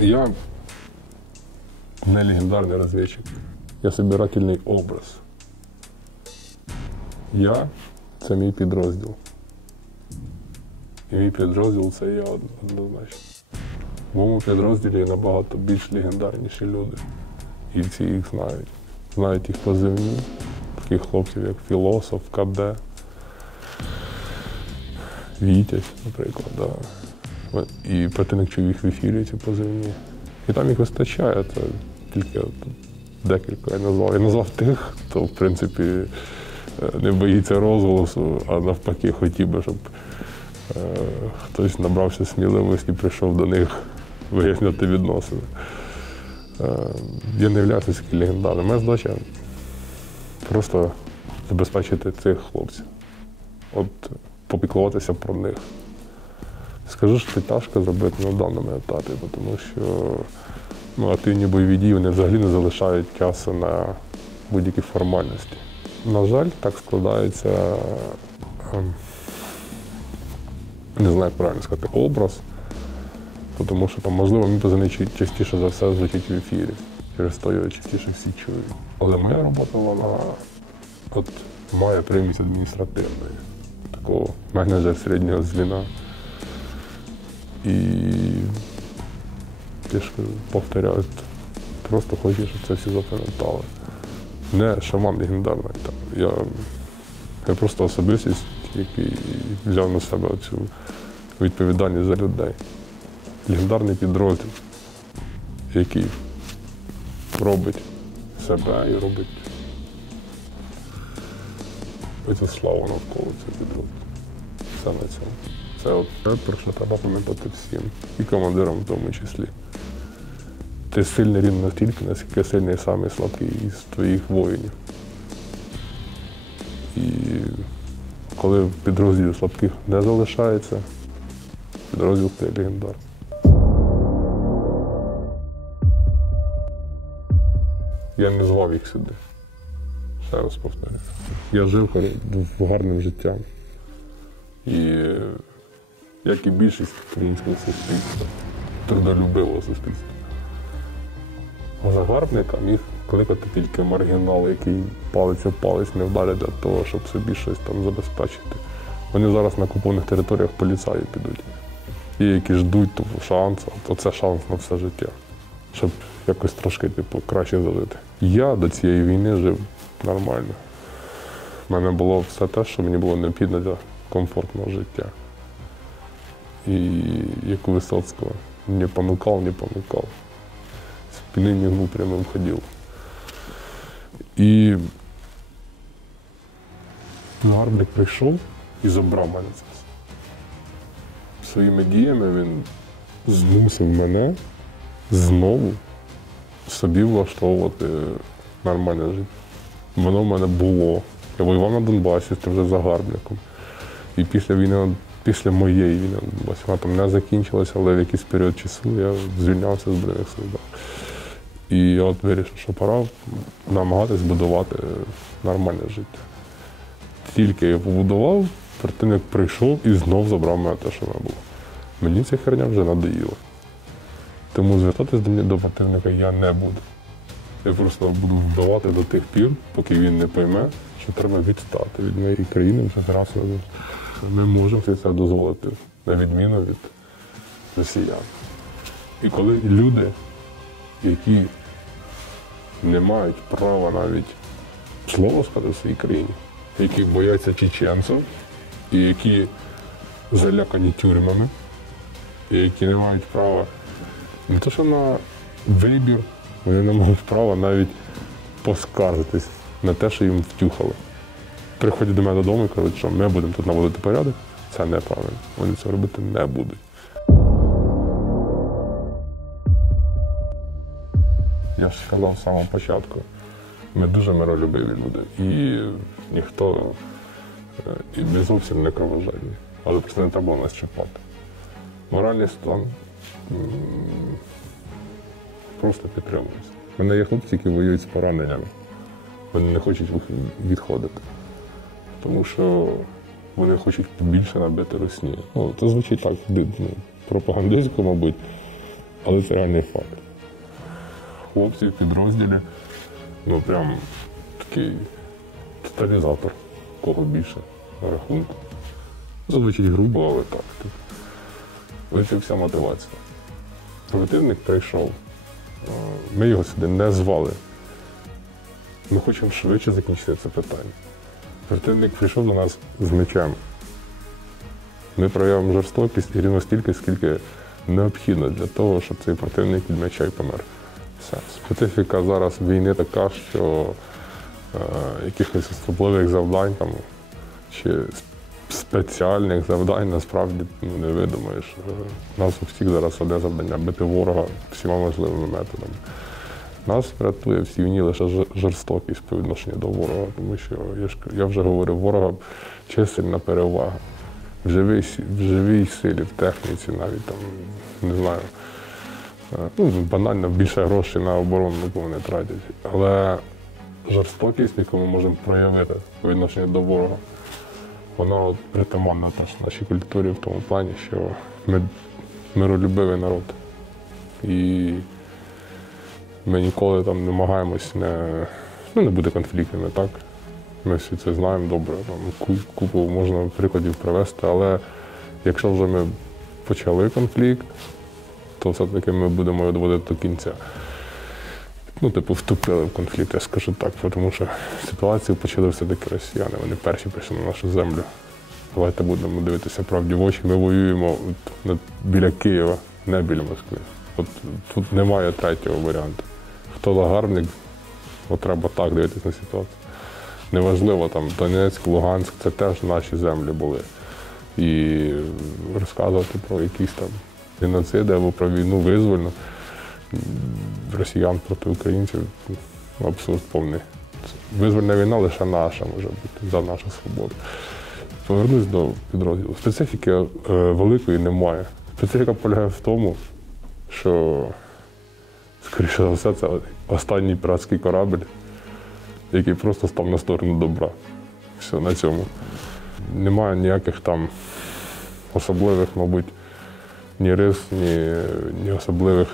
Я не легендарний розвідчик. Я собирательний образ. Я – це мій підрозділ. І мій підрозділ – це я однозначно. В моєму підрозділі є набагато більш легендарніші люди. І всі їх знають. Знають їх позивні. Таких хлопців, як Філософ, КД, Вітязь, наприклад. Да. І противник чув їх в ефірі, ці позивні. І там їх вистачає, це тільки декілька я назвав. Я назвав тих, хто, в принципі, не боїться розголосу, а навпаки хотів би, щоб хтось набрався сміливості і прийшов до них виясняти відносини. Я не являюся таким легендарним. Моя задача просто забезпечити цих хлопців. От попіклуватися про них. Скажу, що це тяжко зробити на даному етапі, тому що активні бойові дії вони взагалі не залишають часу на будь-які формальності. На жаль, так складається, не знаю, як правильно сказати, образ, тому що там, можливо, мій позивний частіше за все звучить в ефірі, через то його частіше всі чують. Але моя робота, вона має примість адміністративної, такого менеджера середнього звіна. І я ж повторяю, просто хочу, щоб це всі запам'ятали. Не шаман легендарний. Я просто особистість, який взяв на себе цю відповідальність за людей. Легендарний підрозділ, який робить себе і робить оцю славу навколо цього підрозділу. Все на цьому. Це про що треба пам'ятати всім, і командирам в тому числі. Ти сильний рівно настільки, наскільки сильний самий слабкий із твоїх воїнів. І коли в підрозділі слабких не залишається, підрозділ стає легендарним. Я не звав їх сюди. Ще раз повторюю. Я жив гарним життям. І як і більшість українського суспільства, трудолюбивого суспільства. Загарбника міг кликати тільки маргінал, який палець об палець не вдарить для того, щоб собі щось там забезпечити. Вони зараз на окупованих територіях поліцаї підуть. Є, які ждуть того шансу, то це шанс на все життя, щоб якось трошки краще жити. Я до цієї війни жив нормально. У мене було все те, що мені було необхідно для комфортного життя. І як у Висоцького, не понукав. Спины не гнул, прямым ходил. І загарбник прийшов і забрав мене це все. Своїми діями він змусив мене знову собі влаштовувати нормальне життя. Воно в мене було. Я воював на Донбасі з тим же загарбником. І після моєї війни на Донбасі, вона там не закінчилася, але в якийсь період часу я звільнявся з Збройних Сил. І я от вирішив, що пора намагатись будувати нормальне життя. Тільки я побудував, противник прийшов і знов забрав мене те, що в мене було. Мені ця херня вже надоїла. Тому звертатись до противника я не буду. Я просто буду вбивати до тих пір, поки він не пойме, що треба відстати від моєї країни вже раз. Ми можемо це дозволити, на відміну від росіян. І коли люди, які не мають права навіть слова сказати в своїй країні, які бояться чеченців, і які залякані тюрмами, і які не мають права не те, що на вибір, вони не мають права навіть поскаржитись на те, що їм втюхали. Приходять до мене додому і кажуть, що ми будемо тут наводити порядок, це неправильно. Вони це робити не будуть. Я ж сказав з самого початку, ми дуже миролюбиві люди. І ніхто і ми зовсім не кровожадні. Але просто не треба нас чіпати. Моральний стан просто підтримується. У мене є хлопці, які воюють з пораненнями. Вони не хочуть відходити. Тому що вони хочуть побільше набити русні. Це звучить так, пропагандистсько, мабуть. Але це реальний факт. Хлопці в підрозділі, ну прям такий тоталізатор, кого більше на рахунку. Звучить грубо, але так. Ось і вся мотивація. Противник прийшов, ми його сюди не звали. Ми хочемо швидше закінчити це питання. Противник прийшов до нас з мечем. Ми проявимо жорстокість і рівно стільки, скільки необхідно для того, щоб цей противник від меча й помер. Все. Специфіка зараз війни така, що якихось особливих завдань там, чи спеціальних завдань насправді не видумаєш. У нас у всіх зараз одне завдання – бити ворога всіма можливими методами. Нас врятує в цій війні лише жорстокість по відношенню до ворога, тому що, я вже говорив, ворога чисельна перевага. В живій силі, в техніці навіть, там, не знаю, ну, банально більше грошей на оборону вони тратять. Але жорстокість, яку ми можемо проявити по відношенню до ворога, вона притаманна теж нашій культурі в тому плані, що ми миролюбивий народ. І ми ніколи там не намагаємось не бути конфліктними, так? Ми всі це знаємо добре, там купу можна прикладів привести, але якщо вже ми почали конфлікт, то все-таки ми будемо його доводити до кінця. Ну, типу, вступили в конфлікт, я скажу так, тому що ситуацію почали все-таки росіяни, вони перші прийшли на нашу землю. Давайте будемо дивитися правді в очі, ми воюємо біля Києва, не біля Москви. От тут немає третього варіанту. Хто загарбник, от треба так дивитися на ситуацію. Неважливо, там Донецьк, Луганськ, це теж наші землі були. І розказувати про якісь там геноциди або про війну визвольну росіян проти українців – абсурд повний. Визвольна війна лише наша може бути, за нашу свободу. Повернусь до підрозділу. Специфіки великої немає. Специфіка полягає в тому, що, скоріше за все, це останній піратський корабль, який просто став на сторону добра. Все, на цьому. Немає ніяких там особливих, мабуть, ні рис, ні особливих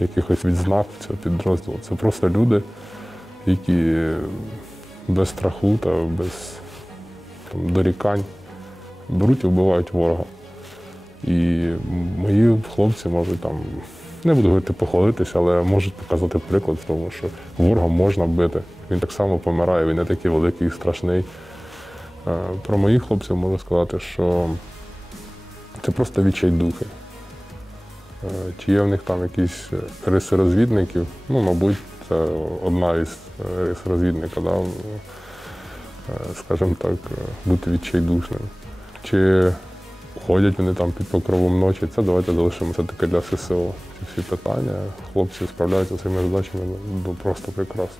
якихось відзнак цього підрозділу. Це просто люди, які без страху та без дорікань беруть і вбивають ворога. І мої хлопці можуть там, не буду говорити похвалитися, але можуть показати приклад в тому, що ворога можна бити. Він так само помирає, він не такий великий і страшний. Про моїх хлопців можу сказати, що це просто відчайдухи. Чи є в них там якісь риси розвідників? Ну, мабуть, це одна із рис розвідника, да? Скажімо так, бути відчайдушним. Чи ходять вони там під покровом ночі, це давайте залишимо все-таки для ССО. Ці всі питання, хлопці справляються з цими задачами просто прекрасно.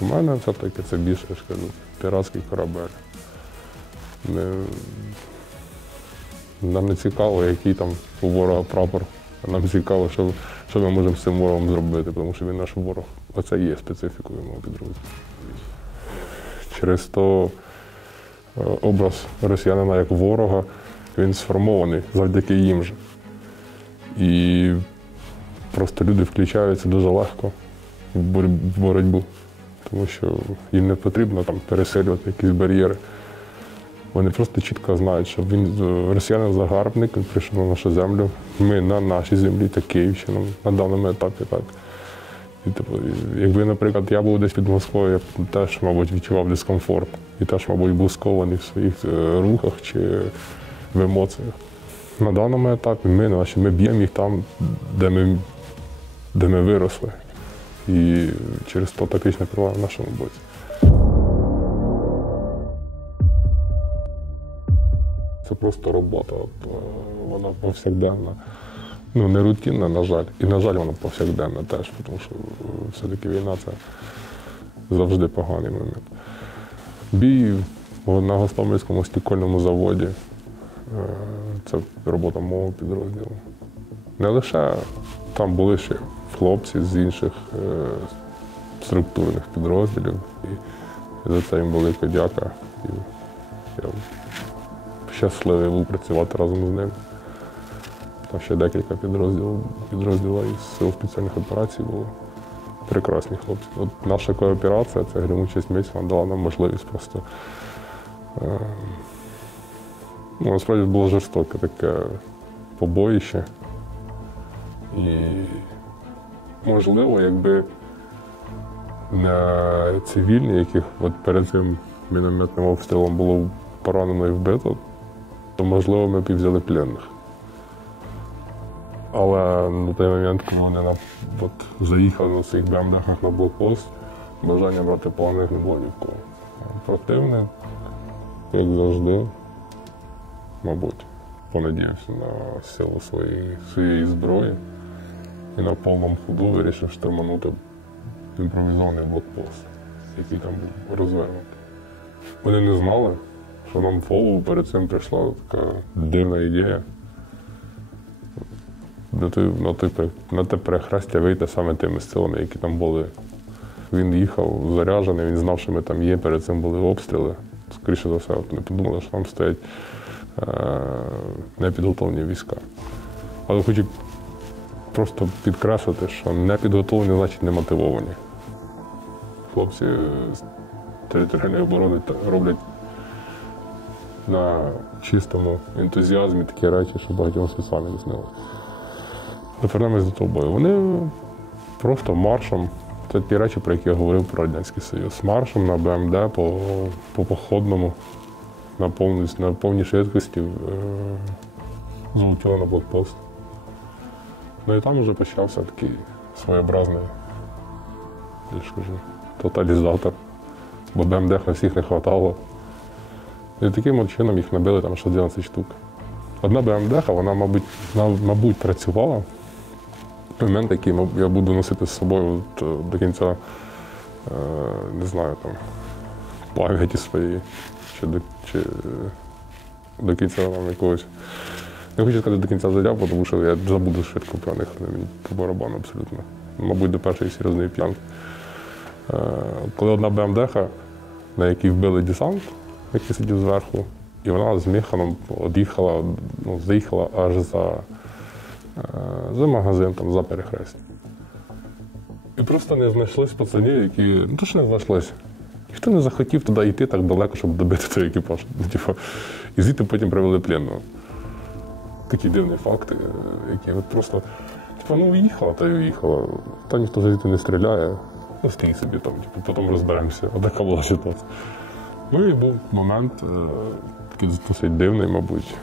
У мене все-таки це більше, я ж кажу, піратський корабель. Нам не цікаво, який там у ворога прапор. Нам цікаво, що ми можемо з цим ворогом зробити, тому що він наш ворог. Оце є специфікою мого підрозділу. Через то образ росіянина як ворога, він сформований завдяки їм же. І просто люди включаються дуже легко в боротьбу, тому що їм не потрібно там пересилювати якісь бар'єри. Вони просто чітко знають, що росіянин загарбник, він прийшов на нашу землю, ми на нашій землі, це Київщина, на даному етапі так. І, типу, якби, наприклад, я був десь під Москвою, я б теж, мабуть, відчував дискомфорт. І теж, мабуть, був скований в своїх рухах чи в емоціях. На даному етапі ми б'ємо їх там, де ми виросли. І через то тактична перевага в нашому боці. Це просто робота, вона повсякденна. Ну, не рутинна, на жаль. І, на жаль, вона повсякденна теж, тому що все-таки війна – це завжди поганий момент. Бій на Гостомельському стікольному заводі – це робота мого підрозділу. Не лише там були ще хлопці з інших структурних підрозділів. І за це їм велика дяка. І я щасливий був працювати разом з ними. там ще декілька підрозділів із Сил спеціальних операцій було. Прекрасні хлопці. От наша кооперація, це гримучість місць, вона дала нам можливість просто. Насправді було жорстоке таке побоїще. І можливо, якби не цивільні, яких от перед цим мінометним обстрілом було поранено і вбито, то можливо ми б і взяли пленних. Але на той момент, коли вони заїхали на своїх БМД-хах на блокпост, бажання брати полонених не було ні в кого. Противник, як завжди, мабуть, понадіявся на силу своєї зброї і на повному ходу вирішив штурманути імпровізований блокпост, який там був розвернутий. Вони не знали, що нам в голову перед цим прийшла така дивна ідея на те перехрестя вийти саме тими силами, які там були. Він їхав заряджений, він знав, що ми там є, перед цим були обстріли. Скоріше за все, вони подумали, що там стоять непідготовлені війська. Але хочу просто підкреслити, що непідготовлені, значить не мотивовані. Хлопці з територіальної оборони роблять на чистому ентузіазмі такі речі, що багатьом спеціально не снилося. Повернемось до того бою. Вони просто маршем, це ті речі, про які я говорив про Радянський Союз, маршем на БМД по походному, на повній швидкості залетіли на блокпост. Ну і там вже почався такий своєобразний, я ж кажу, тоталізатор, бо БМД на всіх не вистачало. І таким чином їх набили там аж 11 штук. Одна БМД, вона, мабуть, працювала. Момент, який я буду носити з собою до кінця, не знаю, там, пам'яті своєї, чи до кінця там, якогось. Не хочу сказати до кінця життя, тому що я забуду швидко про них, мені по барабану абсолютно. Мабуть, до першої серйозної п'янки. Коли одна БМД, на якій вбили десант, який сидів зверху, і вона з Міханом заїхала аж за магазин, там, за перехрестя. І просто не знайшлись пацанів, які, ну то ж не знайшлись. Ніхто не захотів туди йти так далеко, щоб добити той екіпаж. І звідти потім привели пленного. Такі дивні факти, які от просто, уїхала, та й уїхала. Та ніхто звідти не стріляє. Ну, стій собі там, потім розберемося. Отака була ситуація. Ну і був момент, такий досить дивний, мабуть,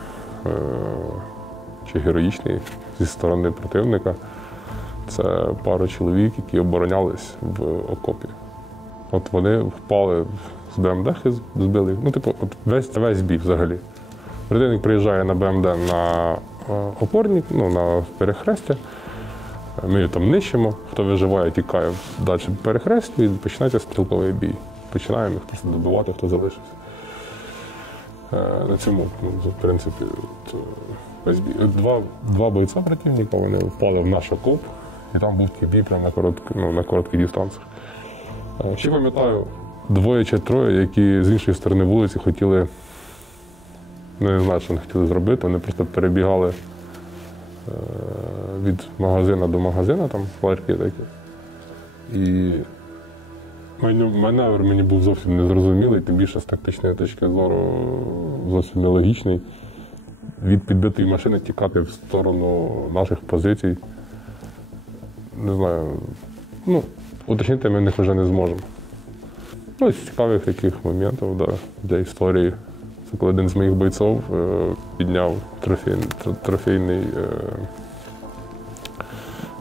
чи героїчний зі сторони противника. Це пара чоловік, які оборонялись в окопі. От вони впали з БМД і збили. Весь бій взагалі. Противник приїжджає на БМД на опорник, на перехрестя. Ми її там нищимо, хто виживає, тікає далі по перехрестю і починається стрілковий бій. Починаємо їх просто добивати, хто залишився. На цьому, в принципі, два бойця противника, вони впали в наш окоп, і там був такий бій прямо на коротких дистанціях. Ще пам'ятаю, двоє чи троє, які з іншої сторони вулиці хотіли, не знаю, що вони хотіли зробити, вони просто перебігали від магазина до магазина, там ларьки такі. І маневр мені був зовсім незрозумілий, тим більше з тактичної точки зору зовсім нелогічний. Від підбитої машини тікати в сторону наших позицій. Не знаю, уточнити ми в них вже не зможемо. З цікавих таких моментів для історії. Це коли один з моїх бойців підняв трофейний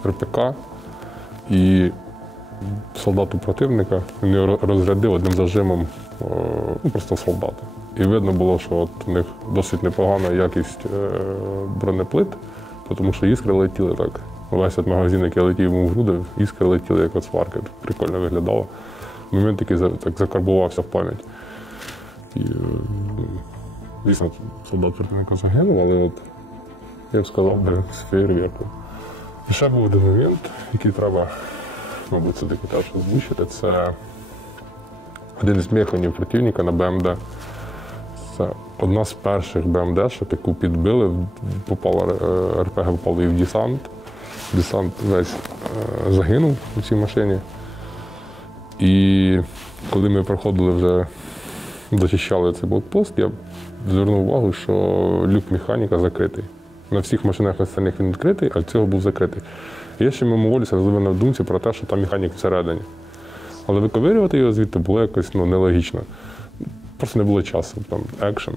РПК і солдату противника він розрядив одним зажимом просто солдата. І видно було, що от у них досить непогана якість бронеплит, тому що іскри летіли так. Весь магазин, який летів йому в груди, іскри летіли як от сварки. Прикольно виглядало. Момент такий так закарбувався в пам'ять. Дійсно, солдат противника загинув, але от, я б сказав, з феєрверком. І ще був один момент, який треба, мабуть, все-таки теж озвучити. Це один з механів противника на БМД Це одна з перших БМДшок, яку підбили, РПГ попало і в десант. Десант весь загинув у цій машині. І коли ми проходили вже, зачищали цей блокпост, я звернув увагу, що люк механіка закритий. На всіх машинах остальних він відкритий, а цього був закритий. І я ще мимоволі зловив на думці про те, що там механік всередині. Але виковирювати його звідти було якось нелогічно. Просто не було часу, там, екшен.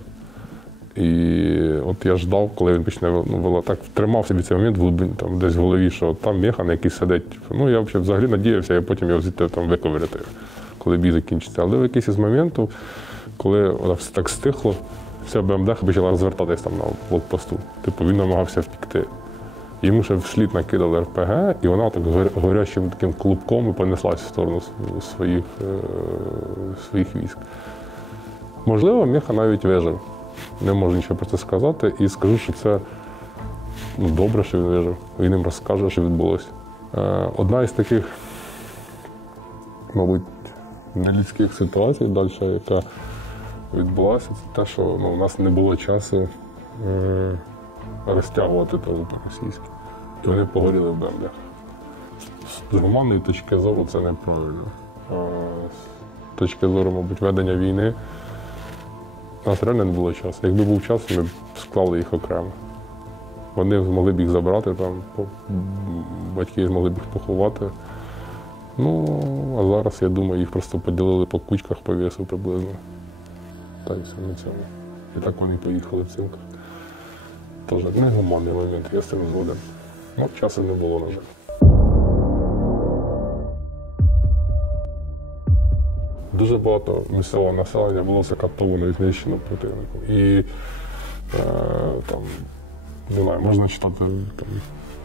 І от я ждав, коли він почне, так тримався від цей момент там, десь в голові, що там механ якийсь сидить. Ну, я взагалі надіявся, я потім його звідти там виковиряти, коли бій закінчиться. Але в якийсь із моментів, коли все так стихло, вся БМД почала розвертатись там на блокпосту. Типу він намагався втікти. Йому ще вслід накидали РПГ, і вона так горячим таким клубком понеслась в сторону своїх військ. Можливо, меха навіть вижив. Не можу нічого про це сказати. І скажу, що це добре, що він вижив. Він їм розкаже, що відбулося. Одна із таких, мабуть, нелюдських ситуацій далі, яка відбулася, це те, що у нас не було часу розтягувати толпи російські. І вони погоріли в БМД. З гуманної точки зору це неправильно. З точки зору, мабуть, ведення війни, у нас реально не було часу. Якби був час, ми б склали їх окремо. Вони змогли б їх забрати, там, батьки змогли б їх поховати. Ну, а зараз, я думаю, їх просто поділили по кучках, по весу приблизно. Та й все на цьому. І так вони поїхали в цинках. Тож негуманний момент, я з цим згоден. Ну, часу не було, на жаль. Дуже багато місцевого населення було закатовано і знищено противником. І там, не знаю, можна читати там,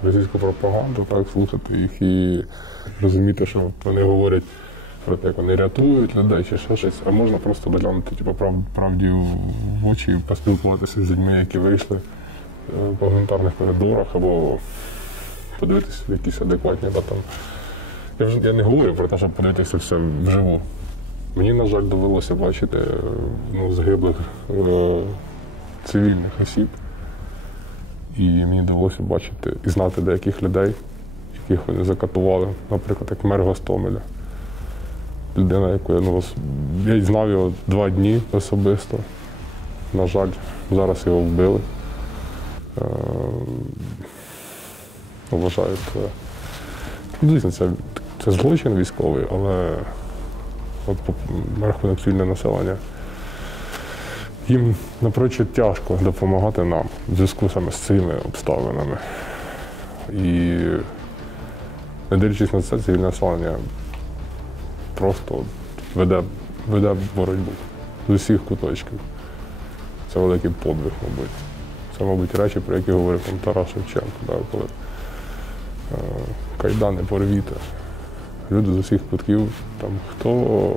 російську пропаганду, так, слухати їх і розуміти, що вони говорять про те, як вони рятують людей чи ще щось, а можна просто доглянути правді в очі і поспілкуватися з людьми, які вийшли по гуманітарних коридорах, або подивитися якісь адекватні. Я не говорю про те, щоб подивитися все вживу. Мені, на жаль, довелося бачити загиблих цивільних осіб. І мені довелося бачити і знати деяких людей, яких вони закатували. Наприклад, як мер Гостомеля. Людина, яку я знав його 2 дні особисто. На жаль, зараз його вбили. Вважаю, звісно, це злочин військовий, але на рахунок цивільного населення їм напрочуд тяжко допомагати нам в зв'язку саме з цими обставинами. І не дивлячись на це, цивільне населення просто веде боротьбу з усіх куточків. Це великий подвиг, мабуть. Це, мабуть, речі, про які говорив там Тарас Шевченко, коли кайдани порвіте. Люди з усіх кутків, там, хто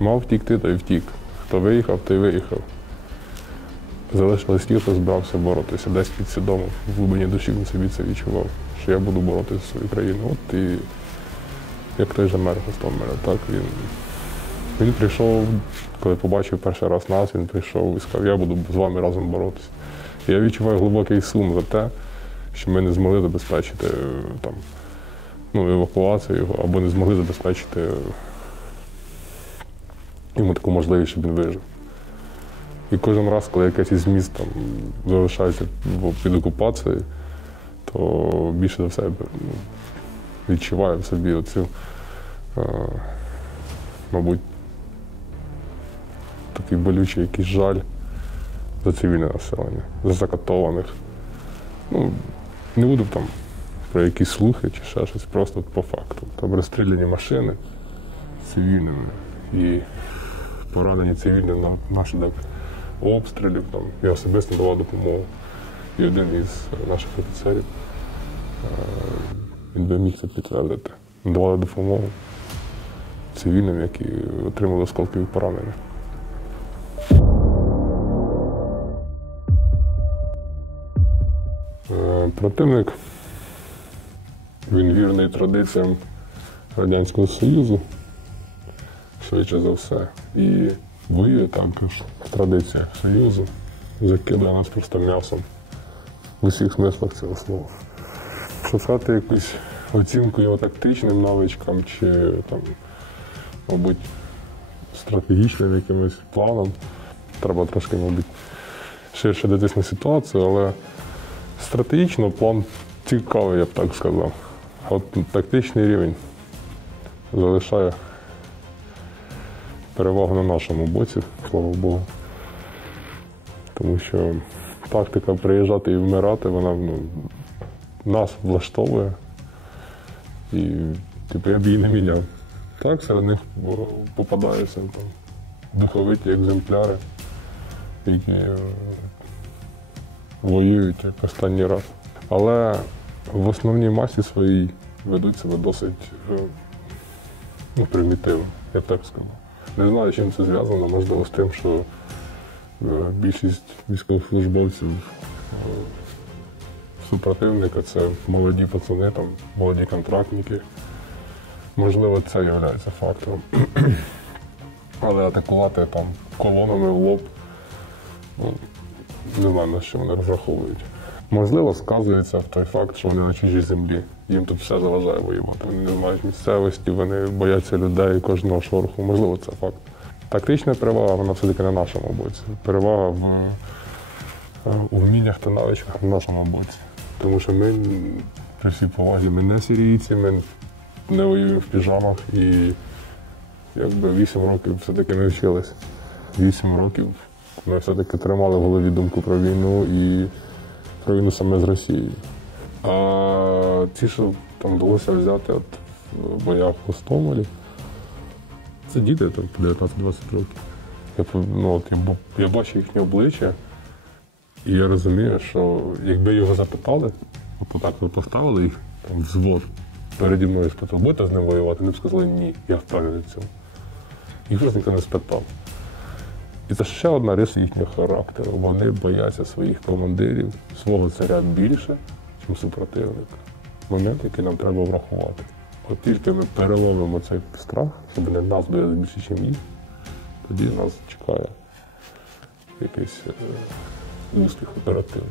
мав втікти, той втік. Хто виїхав, той виїхав. Залишилось ті, хто збирався боротися. Десь підсвідомо, в глибині душі він собі це відчував, що я буду боротися за свою країну. От і як той же мер Гостомеля, так, він прийшов, коли побачив перший раз нас, він прийшов і сказав, я буду з вами разом боротися. І я відчуваю глибокий сум за те, що ми не змогли забезпечити там, евакуацію його, або не змогли забезпечити йому таку можливість, щоб він вижив. І кожен раз, коли якийсь із міст там залишається під окупацією, то більше за все відчуваю в собі оцю, мабуть, такий болючий якийсь жаль за цивільне населення, за закатованих. Не буду там про якісь слухи чи ще щось, просто по факту. Там розстріляні машини цивільними і поранені цивільні внаслідок обстрілів. Там. Я особисто давав допомогу. І один із наших офіцерів, він би міг це підтвердити. Давали допомогу цивільним, які отримали осколкові поранення. Противник, він вірний традиціям Радянського Союзу, швидше за все. І воює також в традиціях Союзу, закидає нас просто м'ясом в усіх смислах цього слова. Шукати якусь оцінку його тактичним навичкам чи, там, мабуть, стратегічним якимось планом. Треба трошки, мабуть, ширше дивитись на ситуацію, але стратегічно план цікавий, я б так сказав. От тактичний рівень залишає перевагу на нашому боці, слава Богу. Тому що тактика приїжджати і вмирати, вона нас влаштовує. І типу, я б її не міняв. Так, серед них попадаються там духовиті екземпляри, які воюють як останній раз. Але в основній масі своїй ведуть себе досить примітивно, я б так сказав. Не знаю, чим це зв'язано, можливо, з тим, що більшість військовослужбовців супротивника – це молоді пацани, там, молоді контрактники. Можливо, це є фактором. Але атакувати там колонами в лоб, не знаю, на що вони розраховують. Можливо, сказується в той факт, що вони на чужій землі. Їм тут все заважає воювати. Вони не знають місцевості, вони бояться людей, кожного шороху. Можливо, це факт. Тактична перевага, вона все-таки на нашому боці. Перевага в вміннях та навичках на нашому боці. Тому що ми, при всій повазі, ми не сирійці, ми не воюємо в піжамах і якби 8 років все-таки ми вчились. 8 років ми все-таки тримали в голові думку про війну і про війну саме з Росією. А ті, що там вдалося взяти от в боях в Гостомелі, це діти там, 19-20 років. Я бачу їхнє обличчя, і я розумію, що якби його запитали, так ви поставили їх там взвод переді мною спитав, будете з ним воювати? Вони б сказали, ні, я впевнений в цьому. Їх просто ніхто не спитав. І це ще одна риса їхнього характеру. Вони бояться своїх командирів, свого царя більше, ніж супротивника. Момент, який нам треба врахувати. От тільки ми переломимо цей страх, щоб не нас бояли більше, ніж їх, тоді нас чекає якийсь успіх оперативний.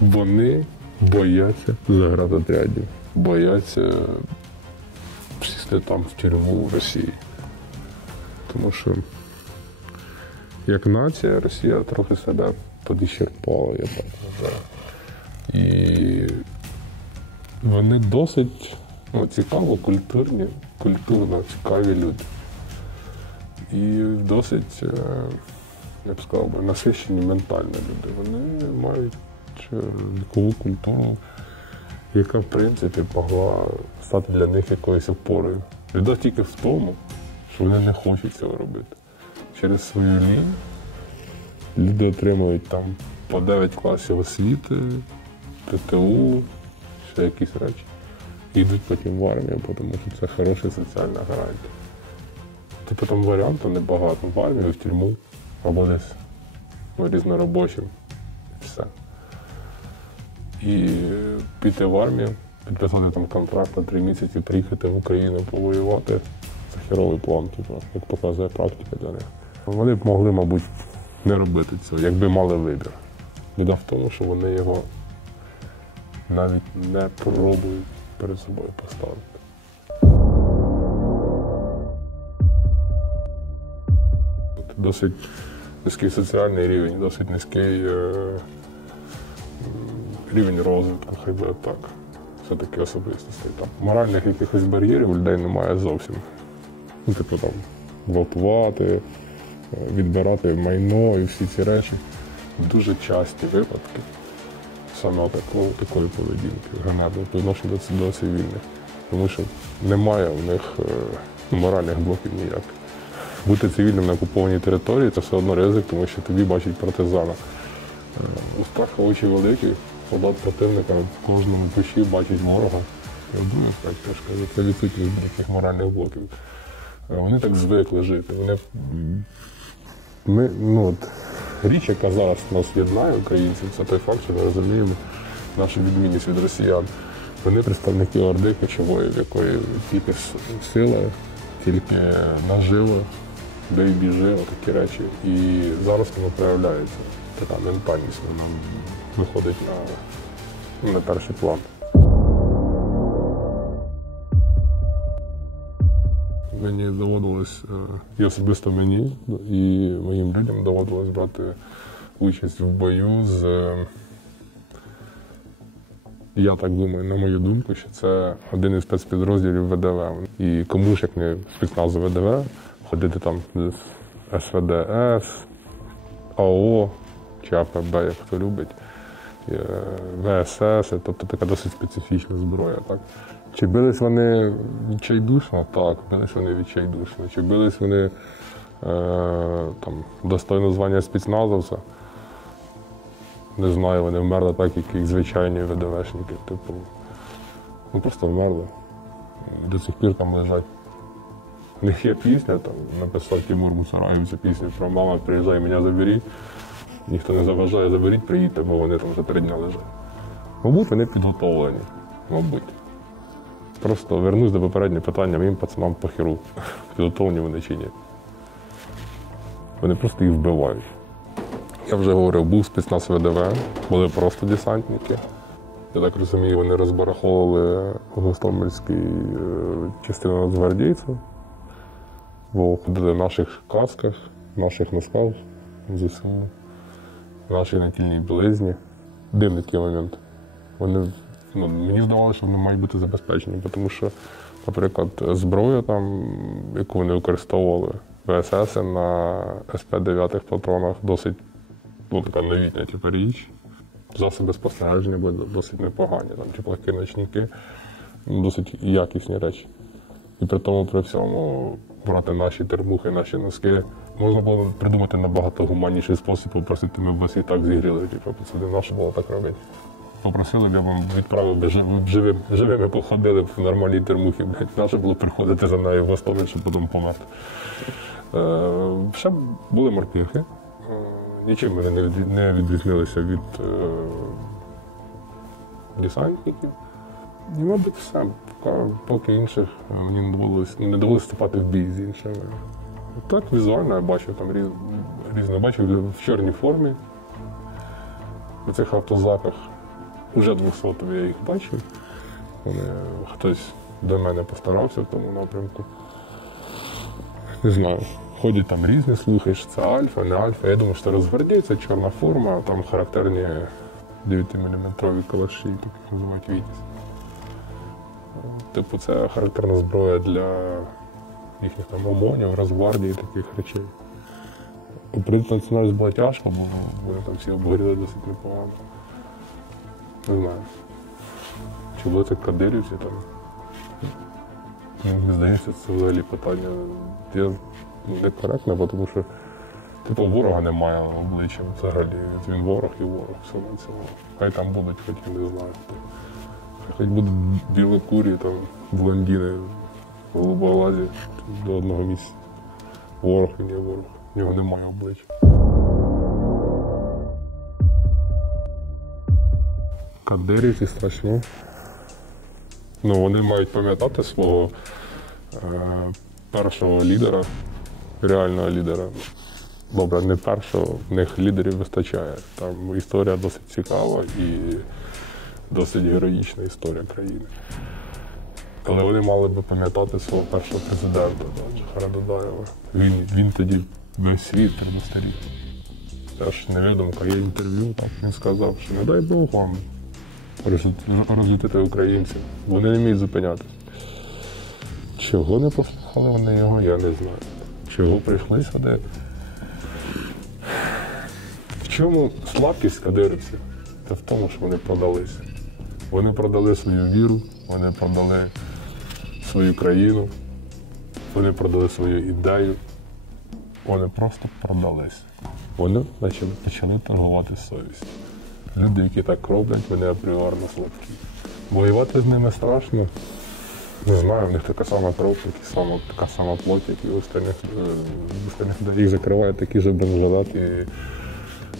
Вони бояться заградотрядів, бояться сісти там в тюрму в Росії. Тому що як нація Росія трохи себе підіщерпала, я так вважаю. І вони досить культурно цікаві люди. І досить, я б сказав, насичені ментально люди. Вони мають вікову культуру, яка, в принципі, могла стати для них якоюсь опорою. Біда тільки в тому, що вони не хочуть цього робити. Через свою лінь люди отримують там по 9 класів освіти, ПТУ, ще якісь речі. І йдуть потім в армію, тому що це хороша соціальна гарантія. Типу там варіантів небагато. В армію, в тюрму, або десь різноробочим. І все. І піти в армію, підписати там контракт на 3 місяці, приїхати в Україну, повоювати. Це херовий план, як показує практика для них. Вони б могли, мабуть, не робити цього, якби мали вибір. Біда в тому, що вони його навіть не пробують перед собою поставити. Досить низький соціальний рівень, досить низький рівень розвитку, хай буде так. Все-таки особистостей. Там моральних якихось бар'єрів у людей немає зовсім. Типу там гвалтувати, відбирати майно і всі ці речі. Дуже часті випадки саме такої поведінки, ганебної по відношенню до цивільних. Тому що немає в них моральних блоків ніяких. Бути цивільним на окупованій території – це все одно ризик, тому що тобі бачать партизана. У страха очі великі, солдат противника в кожному кущі бачить ворога. Я думаю, так теж це відсутність деяких моральних блоків. Вони так звикли жити. Річ, яка зараз нас єднає, українців, це той факт, що ми розуміємо нашу відмінність від росіян. Вони представники орди кочової, в якої тільки сила, тільки нажива бий, біжи, такі речі. І зараз воно проявляється. Така ментальність, вона виходить на перший план. Мені доводилось, і особисто мені, і моїм людям доводилось брати участь в бою з, я так думаю, на мою думку, що це один із спецпідрозділів ВДВ. І кому ж, як не спецназу ВДВ, ходити там з СВДС, АО чи АПБ, як хто любить, ВСС, тобто така досить специфічна зброя. Так? Чи бились вони відчайдушно? Так, бились вони відчайдушно. Чи бились вони достойно звання спецназовця? Не знаю, вони вмерли так, як і звичайні ВДВшники. Типу, просто вмерли. До сих пір там лежать. У них є пісня, там написав Тимур Мусараєв цю пісню про «Мама, приїжджай, мене заберіть». Ніхто не заважає, заберіть, приїдьте, бо вони там вже 3 дні лежать. Мабуть, вони підготовлені. Мабуть. Просто вернусь до попереднього питання, моїм пацанам по херу. Підготовлені вони чи ні. Вони просто їх вбивають. Я вже говорив, був спецназ ВДВ, були просто десантники. Я так розумію, вони розбараховували Гостомельську частину нацгвардійців, бо ходили в наших касках, в наших носках, ЗСУ, в нашій натільній білизні. Дивний такий момент. Вони, мені здавалося, що вони мають бути забезпечені, тому що, наприклад, зброя, яку вони використовували, ВСС на СП-9 патронах досить така новітня річ. Засоби спостереження були досить непогані, легкі ночники, досить якісні речі. І при тому, при всьому, брати наші термухи, наші носки, можна було придумати набагато гуманніший спосіб, попросити, ми б вас і так зігріли, пацани, нащо було так робити. Попросили б, я вам відправив би живими походили б в нормальній термухі, нащо було приходити за нею в Гостомель, щоб потім померти. Ще були морпіхи. Нічим вони не відрізнилися від десантників. І, мабуть, все. Поки інших мені не довелося вступати в бій з іншими. Так, візуально я бачив там різне. Бачив в чорній формі, у цих автозаках. Уже 200-ми я їх бачив. Хтось до мене постарався в тому напрямку. Не знаю. Ходять там різні слухи, що це альфа, не альфа. Я думаю, що це розгвардійці, чорна форма, а там характерні 9-мм калаші, так їх називають «Вітязь». Типу, це характерна зброя для їхніх там ОМОНів, Росгвардії, таких речей. Прийти національність було тяжко, бо вони там всі обгоріли досить непогано. Не знаю. Чи були це кадирівці там? Мені здається, це взагалі питання некоректне, тому що ворога немає обличчя взагалі. Він ворог і ворог, все на цьому. Хай там будуть, хоч я не знаю. Хай будуть білокурі, там, блондини, голубоглазі до одного місця. Ворог і не ворог. В нього немає обличчя. Кадирівці страшно. Вони мають пам'ятати свого першого лідера, реального лідера. Добре, не першого, в них лідерів вистачає. Там історія досить цікава і досить героїчна історія країни. Але вони мали би пам'ятати свого першого президента, Джохара Дудаєва. Він тоді весь світ предостарів. Теж невідомка, є інтерв'ю, він сказав, що не дай Бог вам розлютити українців. Вони не вміють зупинятися. Чого не послухали вони його, я не знаю. Чого прийшли сюди? В чому слабкість кадирівців? Це в тому, що вони продалися. Вони продали свою віру, вони продали свою країну, вони продали свою ідею. Вони просто продались. Вони почали торгувати совістю. Люди, які так роблять, вони апріорно слабкі. Воювати з ними страшно. Не знаю, в них така сама кров, така сама плоть, як і у остальних людей. Їх закривають такі ж бронежилети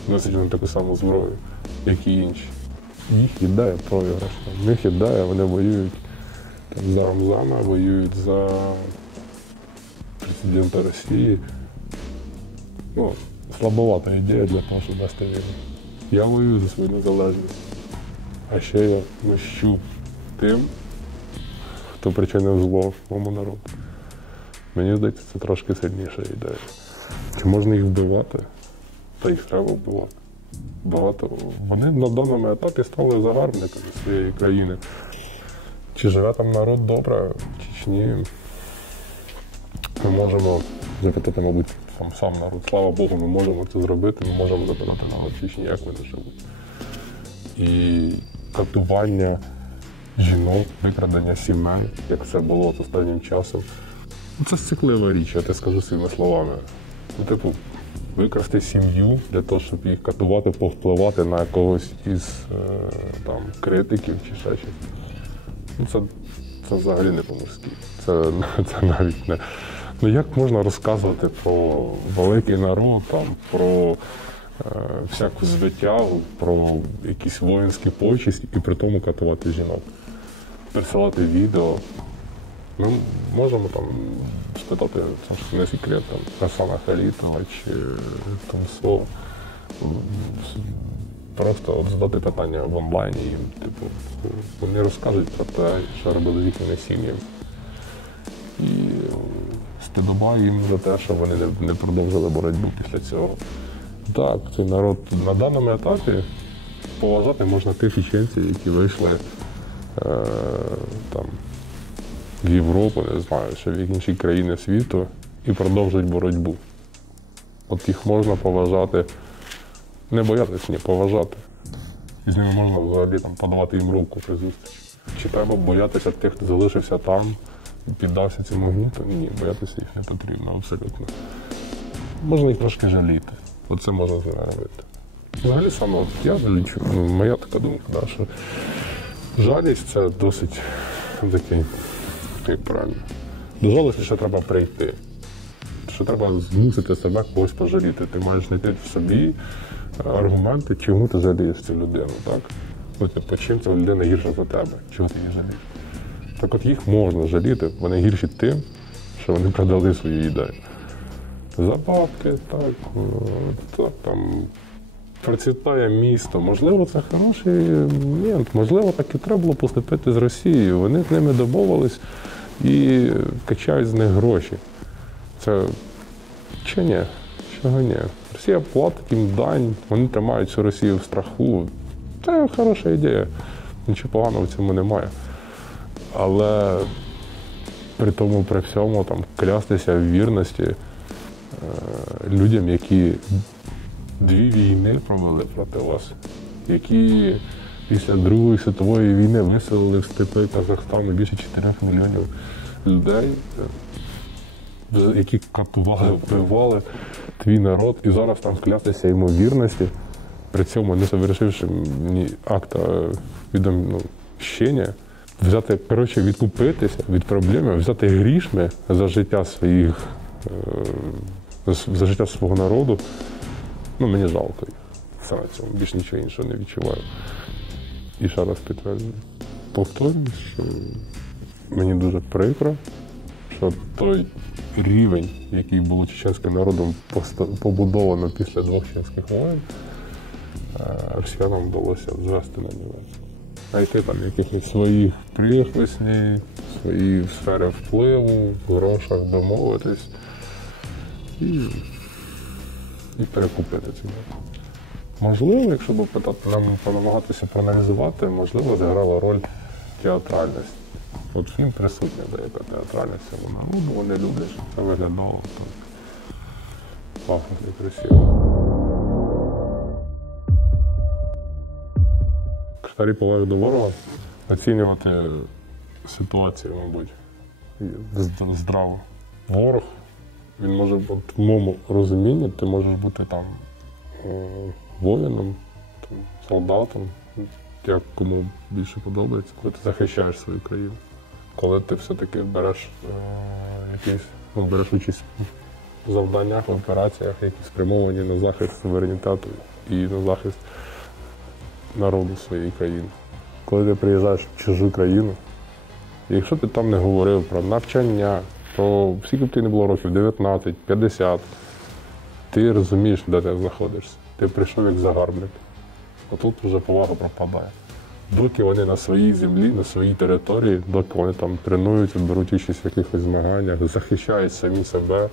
і носять вони таку саму зброю, як і інші. Їх ідея програшна. В них ідея, вони воюють за Рамзана, воюють за президента Росії, Ну, слабовата ідея для того, щоб вести війну. Я воюю за свою незалежність. А ще я мщу тим, хто причинив зло моєму народу. Мені здається, це трошки сильніша ідея. Чи можна їх вбивати? Та їх треба вбивати. Багато. Вони на даному етапі стали загарбниками своєї країни. Чи живе там народ добре в Чечні? Ми можемо запитати, мабуть, сам народ. Слава Богу, ми можемо це зробити, ми можемо запитати народ Чечні, як вони живуть. І катування жінок, викрадення сімей, як це було останнім часом. Це сциклива річ, я те скажу своїми словами. Ну, типу, викрасти сім'ю для того, щоб їх катувати, повпливати на когось із там, критиків чи ще щось. Ну, це взагалі не по-мужськи. Це навіть не. Ну як можна розказувати про великий народ, там, про всяку звитягу, про якісь воїнські почесті і при тому катувати жінок? Присилати відео. Ми можемо там спитати, це ж не секрет, там, Хасана Халітова чи Томсо. Просто от задати питання в онлайні їм, типу, вони розкажуть про те, що робили з їхніми сім'ями. І стидоба їм за те, що вони не продовжили боротьбу після цього. Так, цей народ на даному етапі поважати можна тих чеченців, які вийшли там, в Європу, не знаю, ще в інші країни світу і продовжують боротьбу. От їх можна поважати, не боятися, ні, поважати. І з ними можна взагалі там, подавати їм руку при зустрічі. Чи треба боятися тих, хто залишився там і піддався цьому гніту? Ні, боятися їх не потрібно абсолютно. Можна їх трошки жаліти. Оце можна з ними робити. Взагалі саме от я жалічу, моя така думка, да, що жалість це досить такий, як правильно. До жалості ще треба прийти. Що треба змусити себе когось пожаліти. Ти маєш знайти в собі аргументи, чому ти жалієш цю людину, так? Ну, типу, чим ця людина гірша за тебе? Чого ти її жалієш? Так от їх можна жаліти, вони гірші тим, що вони продали свою ідею. За бабки, так, там, процвітає місто. Можливо, це хороший момент. Можливо, так і треба було поступити з Росією. Вони з ними домовились і качають з них гроші. Це чи ні? Чого ні? Росія платить їм дань, вони тримають всю Росію в страху. Це хороша ідея. Нічого поганого в цьому немає. Але при тому, при всьому, там, клястися в вірності людям, які 2 війни провели проти вас, які після Другої світової війни виселили в степи Казахстану більше 4 мільйонів людей, які катували, вбивали твій народ, і зараз там склястися йому вірності, при цьому не завершивши ні акта відомщення, взяти, коротше, відкупитися від проблеми, взяти грішми за життя своїх, за життя свого народу, ну, мені жалко їх. Саме цьому, більш нічого іншого не відчуваю. І ще раз підтверджую. Повторюю, що мені дуже прикро, що той рівень, який було чеченським народом побудовано після 2 чеченських воєн, росіянам вдалося звести на нівець. Знайти там якихось своїх прихвостнів, свої сфери впливу, в грошах домовитись і перекупити ці народ. Можливо, якщо б нам намагатися проаналізувати, можливо, зіграла роль театральність. От фільм присутня деяка театральність цього народу, вони люблять, щоб це виглядало так пафосно і красиво. Старі поваги до ворога, оцінювати ситуацію, мабуть, здраво. Ворог, він може бути, в моєму розумінні, ти можеш бути там воїном, там, солдатом, як кому більше подобається, коли ти захищаєш свою країну. Коли ти все-таки береш береш участь в завданнях, в операціях, які спрямовані на захист суверенітету і на захист народу своєї країни. Коли ти приїжджаєш в чужу країну, і якщо ти там не говорив про навчання, про скільки б ти не було років, 19, 50, ти розумієш, де ти знаходишся. Ти прийшов як загарбник. Отут вже повага пропадає. Доки вони на своїй землі, на своїй території, доки вони там тренуються, беруть участь в якихось змаганнях, захищають самі себе,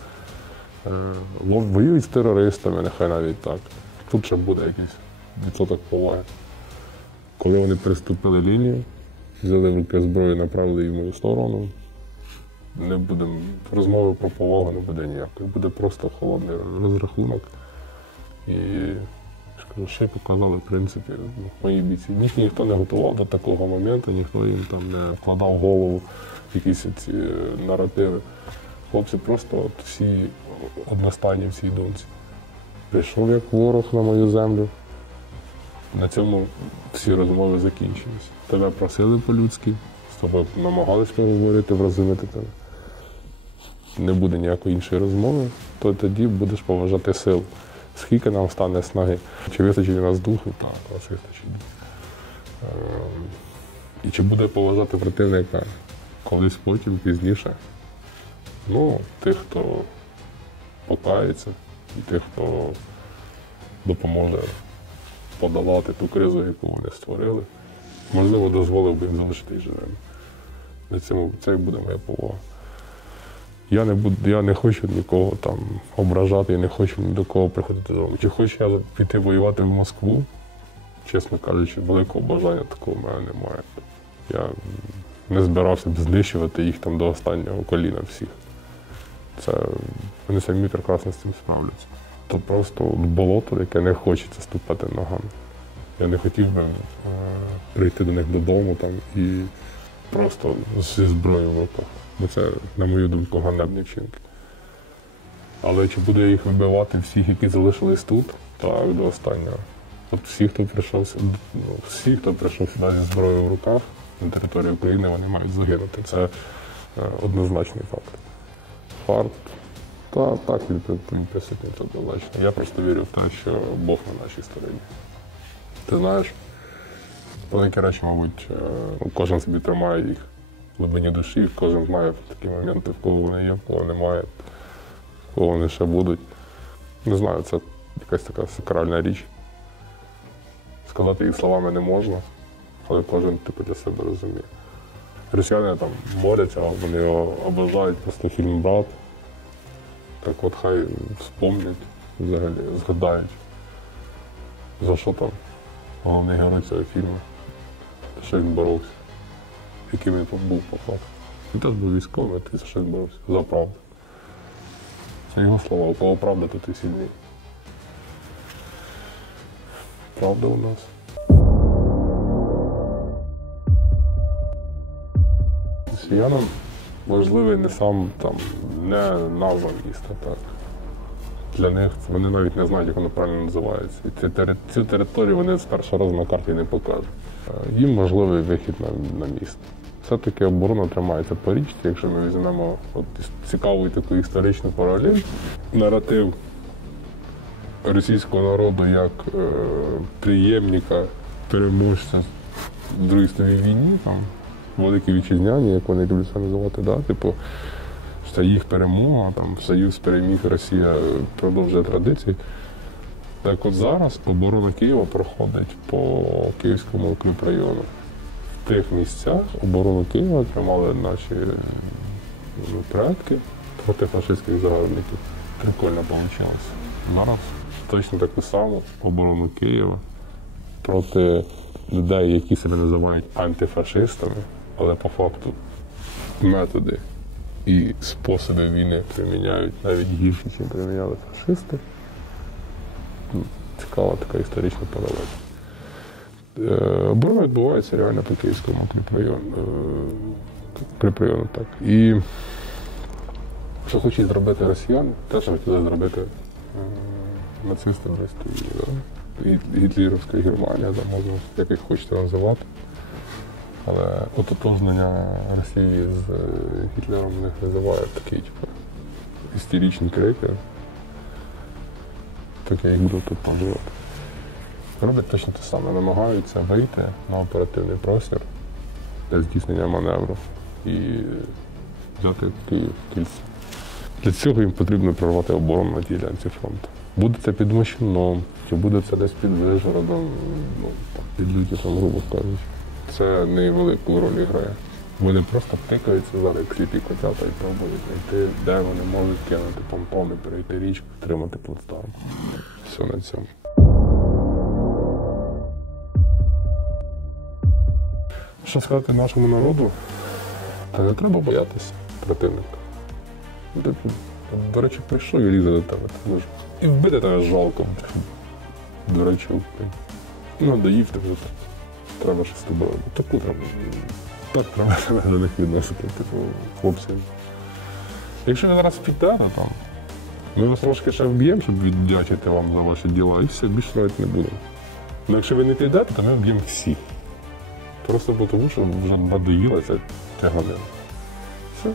воюють з терористами, нехай навіть так. Тут ще буде якийсь відсоток поваги. Коли вони переступили лінію, взяли в руки зброю, направили її в мою сторону, не буде розмови про повагу, не буде ніякої. Буде просто холодний розрахунок. І ще й показали, в принципі, мої бійці. Їх ніхто не готував до такого моменту, ніхто їм там не вкладав в голову якісь ці наративи. Хлопці просто от всі одностайні в цій думці. Прийшов як ворог на мою землю. На цьому всі розмови закінчились. Тебе просили по-людськи, з тобою намагались поговорити, врозуміти тебе. Не буде ніякої іншої розмови, то тоді будеш поважати сил. Скільки нам стане снаги? Чи вистачить у нас духу? Так, у нас вистачить духу. І чи буде поважати противника колись потім, пізніше? Ну, тих, хто покається, і тих, хто допоможе подолати ту кризу, яку вони створили. Можливо, дозволив би їм залишитись живими. На цьому це і буде моя повага. Я не хочу нікого там ображати, я не хочу ні до кого приходити додому. Чи хочу я піти воювати в Москву? Чесно кажучи, великого бажання такого в мене немає. Я не збирався б знищувати їх там до останнього коліна всіх. Вони самі прекрасно з цим справляться. То просто болото, яке не хочеться ступати ногами. Я не хотів би прийти до них додому там і просто зі зброєю в руках. Бо це, на мою думку, ганебні вчинки. Але чи буду я їх вибивати всіх, які залишились тут? Так, до останнього. От всі, хто прийшов сюди зі зброєю в руках на території України, вони мають загинути. Це однозначний факт. Факт. Так, присутній, це однозначно. Я просто вірю в те, що Бог на нашій стороні. Ти знаєш, великі речі, мабуть, кожен собі тримає їх в глибині душі, кожен знає такі моменти, в кого вони є, в кого немає, в кого вони ще будуть. Не знаю, це якась така сакральна річ. Сказати їх словами не можна, але кожен для себе розуміє. Росіяни там борються, вони його обожають, просто фільм «Брат». Так от хай вспомнять, взагалі, згадають, за що там головний герой цього фільму, що він боровся, яким він там був по факту. Він теж був військовий, а ти за що він боровся? За правду. Це його слова, у кого правда, то ти сильний. Правда у нас. Росіянам важливий не сам там, не назва міста, так. Для них вони навіть не знають, як воно правильно називається. І цю територію вони з першого разу на карті не покажуть. Їм важливий вихід на місто. Все-таки оборона тримається по річці, якщо ми візьмемо цікаву таку історичну паралель. Наратив російського народу як преємника, переможця в Другій світовій війні, там, Великі Вітчизняні, як вони люблять це називати, да? Типу, це їх перемога, там, Союз переміг, Росія продовжує традиції. Так от зараз оборона Києва проходить по Київському укріпрайону. В тих місцях оборону Києва тримали наші предки проти фашистських загарбників. Прикольно вийшло. Зараз точно таку саму оборону Києва проти людей, які себе називають антифашистами, але по факту методи і способи війни приміняють навіть гірше, ніж приміняли фашисти. Цікава така історична паралель. Оборона відбувається реально по Київському укріпрайону. Так. І що хочуть зробити росіяни, те, що хотіли зробити нацисти в Росії, і гітлерівська Германія, можна як їх хочете називати. Але ототожнення Росії з Гітлером в них називають такі істеричні крики. Так я їх буду тут називати. Роблять точно те саме, намагаються вийти на оперативний простір для здійснення маневру і взяти Київ в кільце. Для цього їм потрібно прорвати оборону на ділянці фронту. Буде це під Мощуном, чи буде це десь під Вишгородом, ну, під Лютісом, грубо кажучи. Це невелику роль грає. Вони просто тикаються зараз, як сліпі котята, і пробують знайти, де вони можуть кинути понтони, перейти річку, тримати плацдарм. Все на цьому. Що сказати нашому народу? Та не треба боятися противника. До речі, прийшов і лізе до тебе. І вбити тебе жалко. До речі, ну, доїв тебе. Треба щось з тобою. Таку треба. Так треба до них відносити, типу, хлопців. Якщо ви зараз підете, то там, ми вас трошки ще вб'ємо, щоб віддячити вам за ваші діла, і все, більше навіть не будемо. Але якщо ви не підете, то ми вб'ємо всіх. Просто тому, що вже надоїла ця тяганина. Все.